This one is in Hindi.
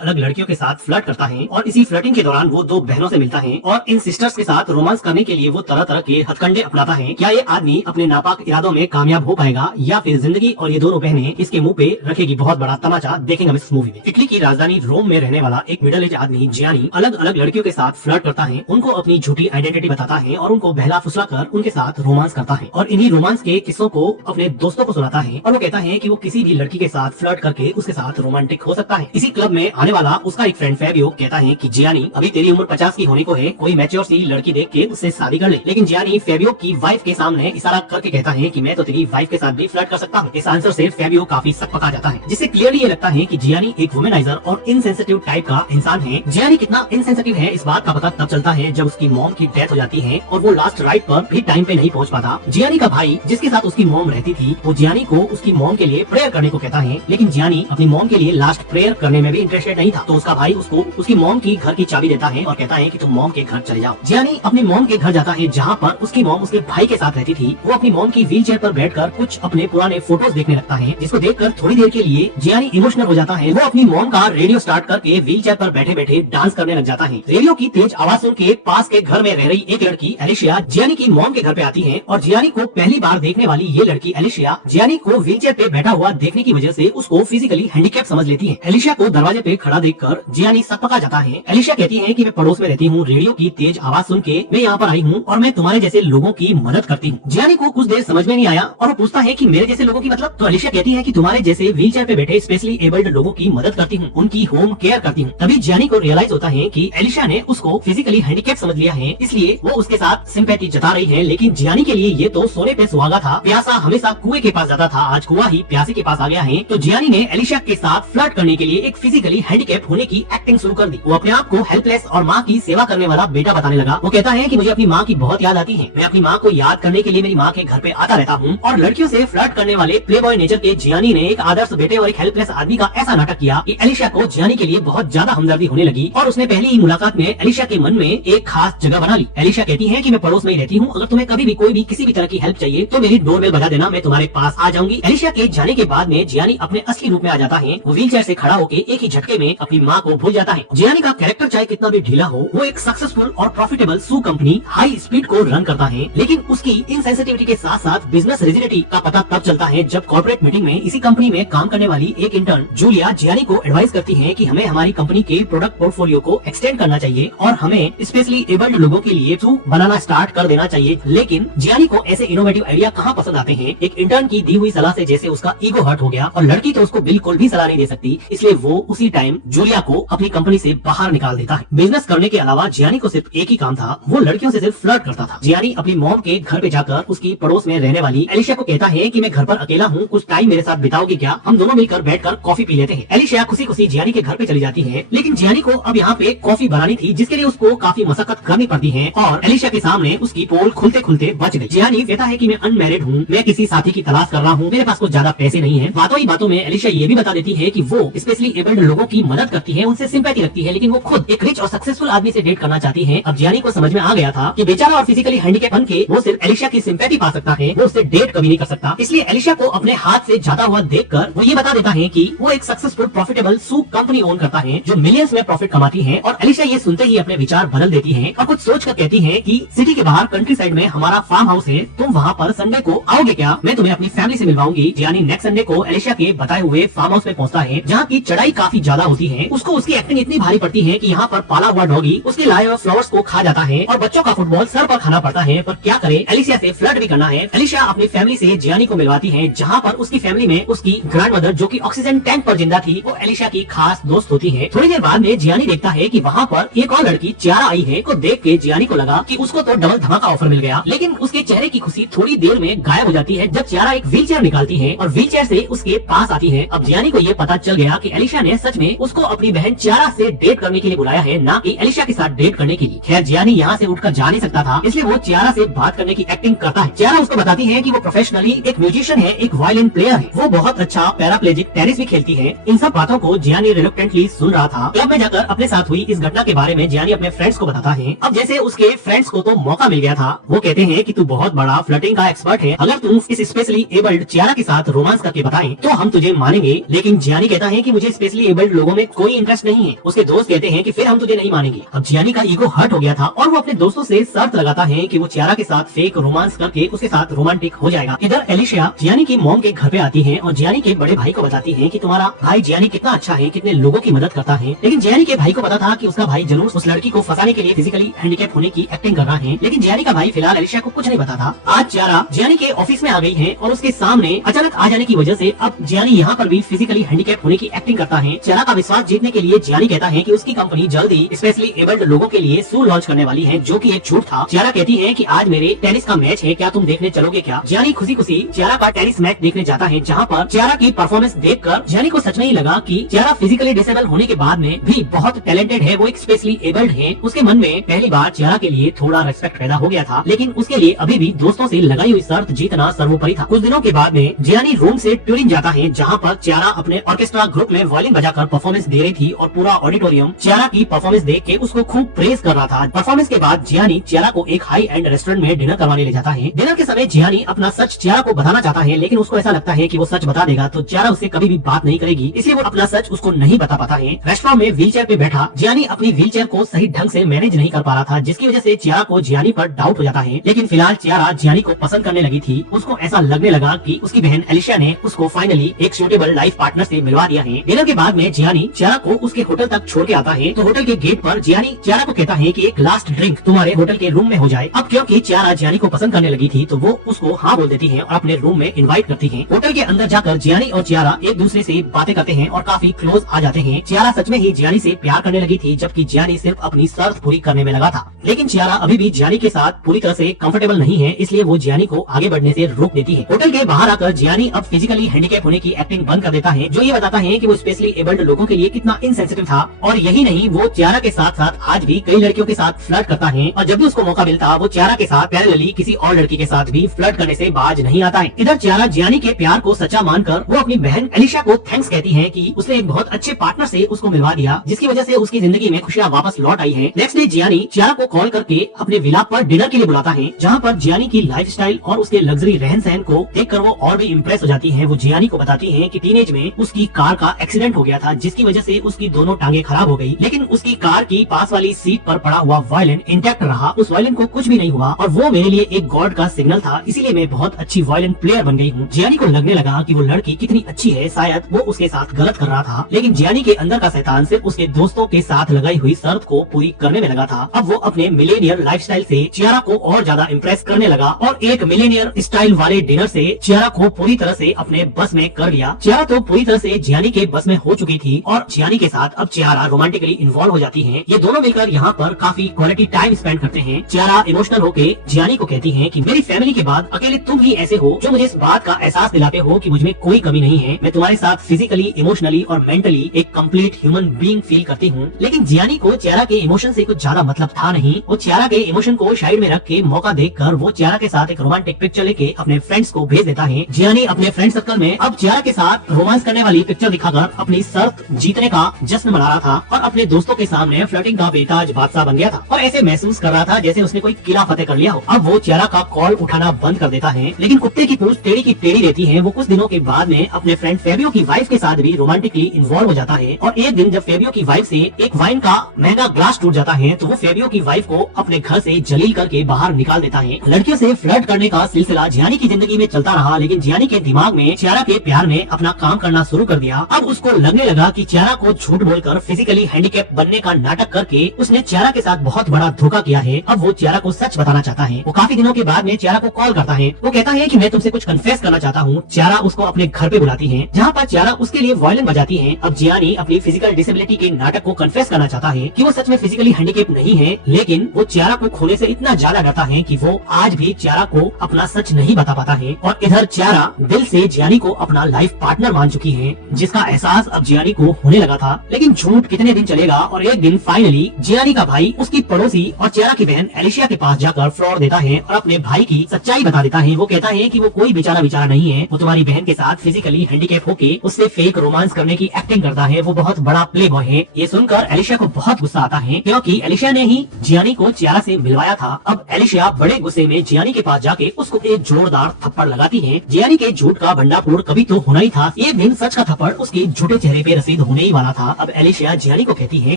अलग लड़कियों के साथ फ्लर्ट करता है और इसी फ्लर्टिंग के दौरान वो दो बहनों से मिलता है और इन सिस्टर्स के साथ रोमांस करने के लिए वो तरह तरह के हथकंडे अपनाता है। क्या ये आदमी अपने नापाक इरादों में कामयाब हो पाएगा या फिर जिंदगी और ये दोनों बहनें इसके मुंह पे रखेगी बहुत बड़ा तमाचा, देखेंगे हम इस मूवी में। इटली की राजधानी रोम में रहने वाला एक मिडिल एज आदमी जियानी अलग अलग लड़कियों के साथ फ्लर्ट करता है, उनको अपनी झूठी आइडेंटिटी बताता है और उनको बहला फुसला कर उनके साथ रोमांस करता है और इन्हीं रोमांस के किस्सों को अपने दोस्तों को सुनाता है और वो कहता है कि वो किसी भी लड़की के साथ फ्लर्ट करके उसके साथ रोमांटिक हो सकता है। इसी क्लब में आने वाला उसका एक फ्रेंड फैबियो कहता है कि जियानी अभी तेरी उम्र 50 की होने को है, कोई मैच्योर सी लड़की देख के उससे शादी कर ले। लेकिन जियानी फैबियो की वाइफ के सामने इशारा करके कहता है कि मैं तो तेरी वाइफ के साथ भी फ्लर्ट कर सकता हूँ। इस आंसर से फैबियो काफी सकपका जाता है, जिससे क्लियरली ये लगता है कि जियानी एक वुमेनाइजर और इनसेंसिटिव टाइप का इंसान है। जियानी कितना इनसेंसिटिव है इस बात का पता तब चलता है जब उसकी मॉम की डेथ हो जाती है और वो लास्ट राइट पर भी टाइम पे नहीं पहुंच पाता। जियानी का भाई जिसके साथ उसकी मॉम रहती थी वो जियानी को उसकी मॉम के लिए प्रेयर करने को कहता है, लेकिन जियानी अपनी मॉम के लिए लास्ट प्रेयर करने में भी इंटरेस्टेड नहीं था। तो उसका भाई उसको उसकी मॉम की घर की चाबी देता है और कहता है कि तुम मॉम के घर चले जाओ। जियानी अपनी मॉम के घर जाता है जहाँ पर उसकी मॉम उसके भाई के साथ रहती थी। वो अपनी मॉम की व्हील चेयर पर बैठकर कुछ अपने पुराने फोटोज देखने लगता है, जिसको देखकर थोड़ी देर के लिए जियानी इमोशनल हो जाता है। वो अपनी मॉम का रेडियो स्टार्ट करके व्हील चेयर पर बैठे बैठे डांस करने लग जाता है। रेडियो की तेज आवाज सुन के पास के घर में रह रही एक लड़की एलिशिया जियानी की मॉम के घर पे आती है और जियानी को पहली बार देखने वाली ये लड़की एलिशिया जियानी को व्हीलचेयर पे बैठा हुआ देखने की वजह से उसको फिजिकली हैंडीकैप समझ लेती है। एलिशिया को दरवाजे पे खड़ा देखकर जियानी सकपका जाता है। एलिशिया कहती है कि मैं पड़ोस में रहती हूँ, रेडियो की तेज आवाज सुन के मैं यहाँ पर आई हूँ और मैं तुम्हारे जैसे लोगों की मदद करती हूँ। जियानी को कुछ देर समझ में नहीं आया और वो पूछता है कि मेरे जैसे लोगों की मतलब? तो एलिशिया कहती है कि तुम्हारे जैसे व्हीलचेयर पे बैठे स्पेशली एबल्ड लोगों की मदद करती हूँ, उनकी होम केयर करती हूँ। तभी जियानी को रियलाइज होता है कि एलिशिया ने उसको फिजिकली हैंडीकैप समझ लिया है, इसलिए वो उसके साथ सिंपैथी जता रही है। लेकिन जियानी के लिए ये तो सोने पे सुहागा था। प्यासा हमेशा कुएं के पास जाता था, आज कुआं ही प्यासे के पास आ गया है। तो जियानी ने एलिशिया के साथ फ्लर्ट करने के लिए एक फिजिकली हैंडीकैप होने की एक्टिंग शुरू कर दी। वो अपने आप को हेल्पलेस और माँ की सेवा करने वाला बेटा बताने लगा। वो कहता है कि मुझे अपनी माँ की बहुत याद आती है, मैं अपनी माँ को याद करने के लिए मेरी माँ के घर पे आता रहता हूँ। और लड़कियों से फ्लर्ट करने वाले प्लेबॉय नेचर के जियानी ने एक आदर्श बेटे और एक हेल्पलेस आदमी का ऐसा नाटक किया कि एलिशिया को जियानी के लिए बहुत ज्यादा हमदर्दी होने लगी और उसने पहली ही मुलाकात में एलिशिया के मन में एक खास जगह बना ली। एलिशिया कहती है कि मैं पड़ोस में ही रहती हूँ, अगर तुम्हें कभी भी कोई भी किसी भी तरह की हेल्प चाहिए तो मेरी डोरबेल बजा देना, मैं तुम्हारे पास आ जाऊंगी। एलिशिया के जाने के बाद में जियानी अपने असली रूप में आ जाता है। वो व्हीलचेयर से खड़ा होकर एक ही झटके में अपनी माँ को भूल जाता है। जियानी का कैरेक्टर चाहे कितना भी ढीला हो, वो एक सक्सेसफुल और प्रॉफिटेबल शू कंपनी हाई स्पीड को रन करता है, लेकिन उसकी इनसेंसिटिविटी के साथ साथ बिजनेस रिजिडिटी का पता तब चलता है जब कॉर्पोरेट मीटिंग में इसी कंपनी में काम करने वाली एक इंटर्न जूलिया जियानी को एडवाइस करती है कि हमें हमारी कंपनी के प्रोडक्ट पोर्टफोलियो को एक्सटेंड करना चाहिए और हमें स्पेशली एबल्ड लोगों के लिए शू बनाना स्टार्ट कर देना चाहिए। लेकिन जियानी को ऐसे इनोवेटिव आइडिया कहाँ पसंद आते हैं। एक इंटर्न की दी हुई सलाह से जैसे उसका ईगो हर्ट हो गया और लड़की तो उसको बिल्कुल भी सलाह नहीं दे सकती, इसलिए वो उसी टाइम जूलिया को अपनी कंपनी से बाहर निकाल देता है। बिजनेस करने के अलावा जियानी को सिर्फ एक ही काम था, वो लड़कियों से सिर्फ फ्लर्ट करता था। जियानी अपनी मॉम के घर पे जाकर उसकी पड़ोस में रहने वाली एलिशिया को कहता है कि मैं घर पर अकेला हूँ, कुछ टाइम मेरे साथ बिताओगी क्या, हम दोनों मिलकर बैठकर कॉफी पी लेते हैं। एलिशिया खुशी खुशी जियानी के घर पे चली जाती है, लेकिन जियानी को अब यहाँ पे कॉफी बनानी थी जिसके लिए उसको काफी मशक्कत करनी पड़ती है और एलिशिया के सामने उसकी पोल खुलते खुलते बच गई। जियानी कहता है कि मैं अनमैरिड हूँ, मैं किसी साथी की तलाश कर रहा हूँ, मेरे पास कुछ ज्यादा पैसे नहीं है। बातों ही बातों में एलिशिया ये भी बता देती है कि वो स्पेशली एबल्ड लोगों की मदद करती है, उनसे सिंपैथी रखती है, लेकिन वो खुद एक रिच और सक्सेसफुल आदमी से डेट करना चाहती है। अब जियानी को समझ में आ गया था कि बेचारा और फिजिकली हैंडीकैप बन के वो सिर्फ एलिशिया की सिंपैथी पा सकता है, वो उससे डेट कभी नहीं कर सकता। इसलिए एलिशिया को अपने हाथ से जाता हुआ देखकर वो ये बता देता है कि वो एक सक्सेसफुल प्रॉफिटेबल शू कंपनी ओन करता है जो मिलियंस में प्रॉफिट कमाती है। और एलिशिया ये सुनते ही अपने विचार बदल देती है और कुछ सोच कर कहती है कि सिटी के बाहर कंट्री साइड में हमारा फार्म हाउस है, तुम वहाँ पर संडे को आओगे क्या, मैं तुम्हें अपनी फैमिली से मिलवाऊंगी। जियानी नेक्स्ट संडे को एलिशिया के बताए हुए फार्म हाउस में पहुँचता है जहाँ की चढ़ाई काफी ज्यादा होती है। उसको उसकी एक्टिंग इतनी भारी पड़ती है कि यहाँ पर पाला हुआ डॉगी उसके लाए हुए फ्लावर्स को खा जाता है और बच्चों का फुटबॉल सर पर खाना पड़ता है। पर क्या करे, एलिशिया से फ्लर्ट भी करना है। एलिशिया अपनी फैमिली से जियानी को मिलवाती है जहाँ पर उसकी फैमिली में उसकी ग्रैंडमदर जो कि ऑक्सीजन टैंक पर जिंदा थी वो एलिशिया की खास दोस्त होती है। थोड़ी देर बाद में जियानी देखता है कि वहाँ पर एक और लड़की चियारा आई है। को देख के जियानी को लगा कि उसको तो डबल धमाका ऑफर मिल गया, लेकिन उसके चेहरे की खुशी थोड़ी देर में गायब हो जाती है जब चियारा एक व्हीलचेयर निकालती है और व्हीलचेयर से उसके पास आती है। अब जियानी को ये पता चल गया कि एलिशिया ने सच में उसको अपनी बहन चियारा से डेट करने के लिए बुलाया है, ना कि एलिशिया के साथ डेट करने के लिए। खैर जियानी यहाँ से उठकर जा नहीं सकता था, इसलिए वो चियारा से बात करने की एक्टिंग करता है। चियारा उसको बताती है कि वो प्रोफेशनली एक म्यूजिशियन है, एक वायलिन प्लेयर है, वो बहुत अच्छा पैराप्लेजिक टेनिस भी खेलती है। इन सब बातों को जियानी रिलक्टेंटली सुन रहा था। क्लब में जाकर अपने साथ हुई इस घटना के बारे में जियानी अपने फ्रेंड्स को बताता है। अब जैसे उसके फ्रेंड्स को तो मौका मिल गया था, वो कहते हैं कि तू बहुत बड़ा फ्लर्टिंग का एक्सपर्ट है, अगर तुम इस स्पेशली एबल्ड चियारा के साथ रोमांस करके बताएं तो हम तुझे मानेंगे। लेकिन जियानी कहता है कि मुझे स्पेशली एबल्ड लोगों लोगों में कोई इंटरेस्ट नहीं है। उसके दोस्त कहते हैं कि फिर हम तुझे नहीं मानेंगे। अब जियानी का ईगो हर्ट हो गया था और वो अपने दोस्तों से शर्त लगाता है कि वो चियारा के साथ फेक रोमांस करके उसके साथ रोमांटिक हो जाएगा। इधर एलिशिया जियानी की मॉम के घर पे आती है और जियानी के बड़े भाई को बताती है कि तुम्हारा भाई जियानी कितना अच्छा है, कितने लोगों की मदद करता है। लेकिन जियानी के भाई को पता था कि उसका भाई जरूर उस लड़की को फंसाने के लिए फिजिकली हैंडीकैप होने की एक्टिंग कर रहा है। लेकिन जियानी का भाई फिलहाल एलिशिया को कुछ नहीं पता था। आज चियारा जियानी के ऑफिस में आ गई है और उसके सामने अचानक आ जाने की वजह से अब जियानी यहाँ पर भी फिजिकली हैंडीकैप होने की एक्टिंग करता है। चियारा का विश्वास जीतने के लिए जियानी कहता है कि उसकी कंपनी जल्दी स्पेशली एबल्ड लोगों के लिए शू लॉन्च करने वाली है, जो कि एक झूठ था। चियारा कहती है कि आज मेरे टेनिस का मैच है, क्या तुम देखने चलोगे क्या? जियानी खुशी खुशी चियारा का टेनिस मैच देखने जाता है, जहाँ पर चियारा की परफॉर्मेंस देखकर जियानी को सच में ही लगा कि चियारा फिजिकली डिसेबल होने के बाद में भी बहुत टैलेंटेड है, वो एक स्पेशली एबल्ड है। उसके मन में पहली बार चियारा के लिए थोड़ा रेस्पेक्ट पैदा हो गया था, लेकिन उसके लिए अभी भी दोस्तों से लगाई हुई शर्त जीतना सर्वोपरि था। कुछ दिनों के बाद में जियानी रूम से ट्यूरिंग जाता है, जहाँ पर चियारा अपने ऑर्केस्ट्रा ग्रुप में वायलिन बजाकर परफॉर्मेंस दे रही थी और पूरा ऑडिटोरियम चियारा की परफॉर्मेंस देख के उसको खूब प्रेज कर रहा था। परफॉर्मेंस के बाद जियानी चियारा को एक हाई एंड रेस्टोरेंट में डिनर करवाने ले जाता है। डिनर के समय जियानी अपना सच चियारा को बताना चाहता है, लेकिन उसको ऐसा लगता है कि वो सच बता देगा तो चियारा उससे कभी भी बात नहीं करेगी, इसलिए वो अपना सच उसको नहीं बता पाता है। रेस्टोरेंट में व्हीलचेयर पे बैठा जियानी अपनी व्हीलचेयर को सही ढंग से मैनेज नहीं कर पा रहा था, जिसकी वजह से चियारा को जियानी पर डाउट हो जाता है। लेकिन फिलहाल चियारा जियानी को पसंद करने लगी थी। उसको ऐसा लगने लगा कि उसकी बहन एलिशिया ने उसको फाइनली एक सूटेबल लाइफ पार्टनर से मिलवा दिया है। डिनर के बाद में जियानी चियारा को उसके होटल तक छोड़ के आता है, तो होटल के गेट पर जियानी चियारा को कहता है कि एक लास्ट ड्रिंक तुम्हारे होटल के रूम में हो जाए। अब क्योंकि चियारा जियानी को पसंद करने लगी थी, तो वो उसको हाँ बोल देती है और अपने रूम में इनवाइट करती है। होटल के अंदर जाकर जियानी और चियारा एक दूसरे से बातें करते हैं और काफी क्लोज आ जाते हैं। चियारा सच में ही जियानी से प्यार करने लगी थी, जबकि जियानी सिर्फ अपनी शर्त पूरी करने में लगा था। लेकिन चियारा अभी भी जियानी के साथ पूरी तरह से कंफर्टेबल नहीं है, इसलिए वो जियानी को आगे बढ़ने से रोक देती है। होटल के बाहर आकर जियानी अब फिजिकली हैंडीकैप होने की एक्टिंग बंद कर देता है, जो ये बताता है कि वो स्पेशली एबल्ड लोगों के लिए कितना इनसेंसिटिव था। और यही नहीं, वो चियारा के साथ साथ आज भी कई लड़कियों के साथ फ्लर्ट करता है और जब भी उसको मौका मिलता वो चियारा के साथ पैरेलली किसी और लड़की के साथ भी फ्लर्ट करने से बाज नहीं आता है। इधर चियारा जियानी के प्यार को सच्चा मानकर वो अपनी बहन एलिशिया को थैंक्स कहती है कि उसने एक बहुत अच्छे पार्टनर से उसको मिलवा दिया, जिसकी वजह से उसकी जिंदगी में खुशियां वापस लौट आई है। नेक्स्ट डे जियानी चियारा को कॉल करके अपने विला पर डिनर के लिए बुलाता है, जहाँ पर जियानी की लाइफस्टाइल और उसके लग्जरी रहन सहन को देखकर वो और भी इम्प्रेस हो जाती है। वो जियानी को बताती है कि टीनेज में उसकी कार का एक्सीडेंट हो गया था, जिसकी वजह से उसकी दोनों टांगे खराब हो गई, लेकिन उसकी कार की पास वाली सीट पर पड़ा हुआ वायलिन इंटैक्ट रहा। उस वायलिन को कुछ भी नहीं हुआ और वो मेरे लिए एक गॉड का सिग्नल था, इसीलिए मैं बहुत अच्छी वायलिन प्लेयर बन गई हूँ। जियानी को लगने लगा कि वो लड़की कितनी अच्छी है, शायद वो उसके साथ गलत कर रहा था, लेकिन जियानी के अंदर का शैतान सिर्फ उसके दोस्तों के साथ लगाई हुई शर्त को पूरी करने में लगा था। अब वो अपने मिलेनियर लाइफस्टाइल से चियारा को और ज्यादा इम्प्रेस करने लगा और एक मिलेनियर स्टाइल वाले डिनर से चियारा को पूरी तरह से अपने बस में कर लिया। चियारा तो पूरी तरह से जियानी के बस में हो चुकी थी और जियानी के साथ अब चियारा रोमांटिकली इन्वॉल्व हो जाती है। ये दोनों मिलकर यहाँ पर काफी क्वालिटी टाइम स्पेंड करते हैं। चियारा इमोशनल होके जियानी को कहती है कि मेरी फैमिली के बाद अकेले तुम ही ऐसे हो जो मुझे इस बात का एहसास दिलाते हो कि मुझ में कोई कमी नहीं है। मैं तुम्हारे साथ फिजिकली, इमोशनली और मेंटली एक कंप्लीट ह्यूमन बीइंग फील करती हूँ। लेकिन जियानी को चियारा के इमोशन से कुछ ज्यादा मतलब था नहीं। वो चियारा के इमोशन को साइड में रख के मौका देखकर वो चियारा के साथ एक रोमांटिक पिक्चर लेके अपने फ्रेंड्स को भेज देता है। जियानी अपने फ्रेंड सर्कल में अब चियारा के साथ रोमांस करने वाली पिक्चर दिखाकर अपनी शर्त जीतने का जश्न मना रहा था और अपने दोस्तों के सामने फ्लर्टिंग का बेताज बादशाह बन गया था और ऐसे महसूस कर रहा था जैसे उसने कोई किला फतेह कर लिया हो। अब वो चियारा का कॉल उठाना बंद कर देता है, लेकिन कुत्ते की पूंछ टेढ़ी की टेढ़ी रहती है। वो कुछ दिनों के बाद में अपने फ्रेंड फेबियो की वाइफ के साथ भी रोमांटिकली इन्वॉल्व हो जाता है और एक दिन जब फेबियो की वाइफ से एक वाइन का महंगा ग्लास टूट जाता है, तो वो फेबियो की वाइफ को अपने घर से जलील करके बाहर निकाल देता है। लड़कियों से फ्लर्ट करने का सिलसिला जियानी की जिंदगी में चलता रहा, लेकिन जियानी के दिमाग में चियारा के प्यार ने अपना काम करना शुरू कर दिया। अब उसको लगने लगा कि चियारा को झूठ बोलकर फिजिकली हैंडीकैप बनने का नाटक करके उसने चियारा के साथ बहुत बड़ा धोखा किया है। अब वो चियारा को सच बताना चाहता है। वो काफी दिनों के बाद में चियारा को कॉल करता है। वो कहता है कि मैं तुमसे कुछ कन्फेस करना चाहता हूँ। चियारा उसको अपने घर पे बुलाती है, जहाँ पर चियारा उसके लिए वायलिन बजाती है। अब जियानी अपनी फिजिकल डिसेबिलिटी के नाटक को कन्फेस करना चाहता है कि वो सच में फिजिकली हैंडीकैप नहीं है, लेकिन वो चियारा को खोने से इतना ज्यादा डरता है कि वो आज भी चियारा को अपना सच नहीं बता पाता है। और इधर चियारा दिल से जियानी को अपना लाइफ पार्टनर मान चुकी है, जिसका एहसास अब जियानी को होने लगा था। लेकिन झूठ कितने दिन चलेगा और एक दिन फाइनली जियानी का भाई उसकी पड़ोसी और चियारा की बहन एलिशिया के पास जाकर फ्रॉड देता है और अपने भाई की सच्चाई बता देता है। वो कहता है कि वो कोई बेचारा नहीं है, वो तुम्हारी बहन के साथ फिजिकली हैंडीकैप होके उससे फेक रोमांस करने की एक्टिंग करता है। वो बहुत बड़ा प्ले बॉय है। ये सुनकर एलिशिया को बहुत गुस्सा आता है, क्योंकि एलिशिया ने ही जियानी को चियारा से मिलवाया था। अब एलिशिया बड़े गुस्से में जियानी के पास जाके उसको एक जोरदार थप्पड़ लगाती है। जियानी के झूठ का भंडाफोड़ कभी तो होना ही था। एक दिन सच का थप्पड़ उसके झूठे चेहरे पे रसीद होने ही वाला था। अब एलिशिया जियानी को कहती है